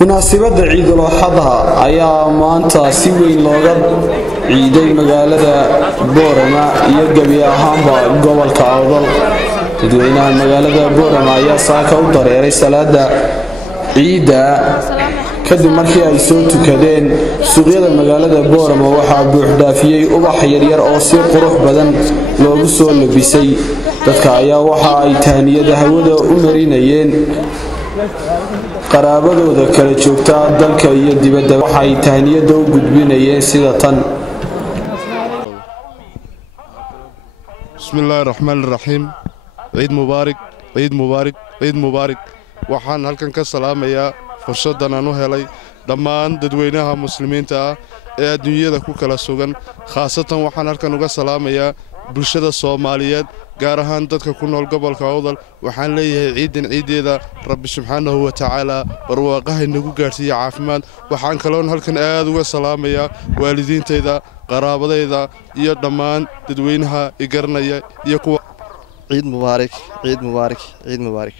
munaasabada ciidul adha ayaa maanta si weyn looga ciiday magaalada Boorama iyo gabi ahaanba gobolka Awdal. dadweynaha magaalada Boorama ayaa saaka u dareeray salaada ciida kadib markii ay soo tukadeen. suuqyada magaalada Boorama waxaa buux dhaafiyay ubax yaryar oo si qurux badan loogu soo labisay. dadka ayaa waxa ay tahniyada hawada u marinayeen qaraabadooda kala joogta dalka iyo dibadda. waxa ay tahniyada u gudbinayeen sida tan. bismillahir rahmanir rahim. ciid mubaarak, ciid mubaarak, ciid mubaarak. waxaan halkan ka salaamayaa fursadan aan u helay dhammaan dadweynaha muslimiinta ah ee adduunyada ku kala sugan. khaasatan waxaan halkan uga salaamayaa bulshada Soomaaliyeed gaar ahaan dadka ku nool gobolka Awdal. waxaan leeyahay ciidan ciideeda Rabbi subhanahu wa ta'ala barwaaqaha nagu gaarsiiyo caafimaad. waxaan kaloon halkan aad uga salaamayaa waalidiintayda, qaraabadayda iyo dhammaan dadweynaha igaranaya iyo kuwa. ciid mubaarak, ciid mubaarak, ciid mubaarak.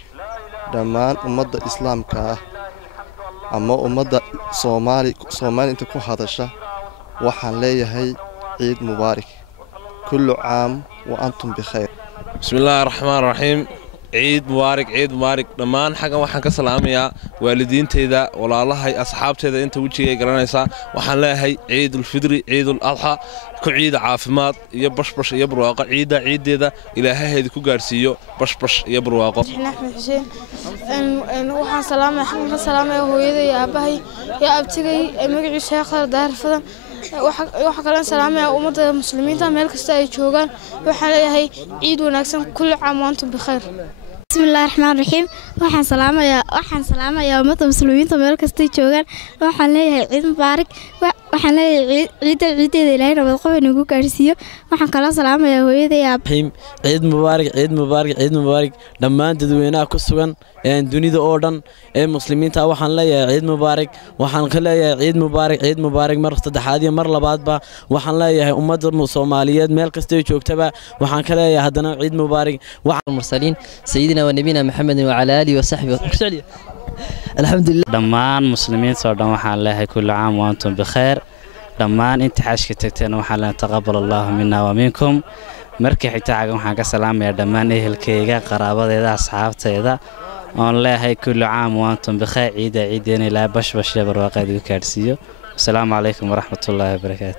dhammaan ummadda islaamka ah ama ummadda Soomaali inta ku hadasha waxaan leeyahay ciid mubaarak. kullu caam wa antum bikhair. bismillahir rahmanir rahim. ciid mubaarak, ciid mubaarak. dhammaan xagan waxaan ka salaamayaa waalidiintayda, walaalahay, asxaabteeda inta wajiga ay garanaysa. waxaan leeyahay ciidul fidri, ciidul adha, ku ciida caafimaad iyo bashbash iyo barwaaqo. ciideeda ilaahay ku gaarsiiyo bashbash iyo barwaaqo. axmed xuseen waxaan salaamayaa hooyaday iyo aabahay iyo abtigay magaciisa Sheekh Daar Fadan. waxa kale salaamayaa ummadda muslimiinta meel kasta ay joogaan. waxaan leeyahay ciid wanaagsan, kullu caam wa antum bikhair. bismillahir rahmanir rahim. waxaan salaamayaa ummadda muslimiinta meel kasta ay joogaan. waxaan leeyahay ciid mubaarak. waxaan leeyahay ciideeda ilaahay nabad qabo nagu gaarsiiyo. waxaan kala salaamayaa hooyaday iyo aabahay. ciid mubaarak, ciid mubaarak, ciid mubaarak. dhammaan dadweynaha ku sugan dunida oo dhan ee muslimiinta waxaan leeyahay ciid mubaarak. waxaan ka leeyahay ciid mubaarak, ciid mubaarak mar saddexaad iyo mar labaadba. waxaan leeyahay ummadda Soomaaliyeed meel kasta ay joogtaba waxaan ka leeyahay haddana ciid mubaarak. mursaliin sayidina wa nabiyina maxamed wa ala alihi wa sahbihi alxamdulillah. dhammaan muslimiinta oo dhan waxaan leeyahay kullu caam wa antum bikhair. dhammaan inta xashka tagteen waxaan leeyahay taqabbal Allahu minna wa minkum. markii xitaa cagan waxaan ka salaamayaa dhammaan ehelkayga, qaraabadeeda, asxaabtayda oon leeyahay kullu caam wa antum bikhair. ciideena ilaahay bashbash iyo barwaaqo idinku gaarsiiyo. assalaamu calaykum waraxmatullaahi wabarakaatu.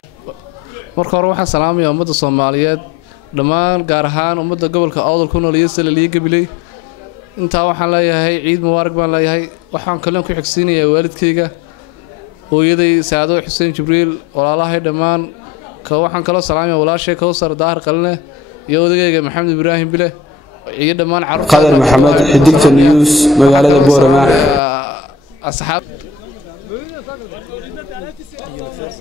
marka hore waxaan salaamayaa ummadda Soomaaliyeed dhammaan gaar ahaan ummadda gobolka Awdal ku nool iyo Salaliye Gabiley. intaa waxaan leeyahay ciid mubaarak baan leeyahay. waxaan kale ku xigsiinayaa waalidkayga, hooyaday Saado Xuseen Jibriil, walaalahay dhammaan. waxaan kale salaamayaa walaashay Kawsar Daahir Qalne iyo odagayga Maxamed Ibraahim Bile iyo dhammaan carruurta. qadar maxamed xidigta news magaalada Boorama. asxaab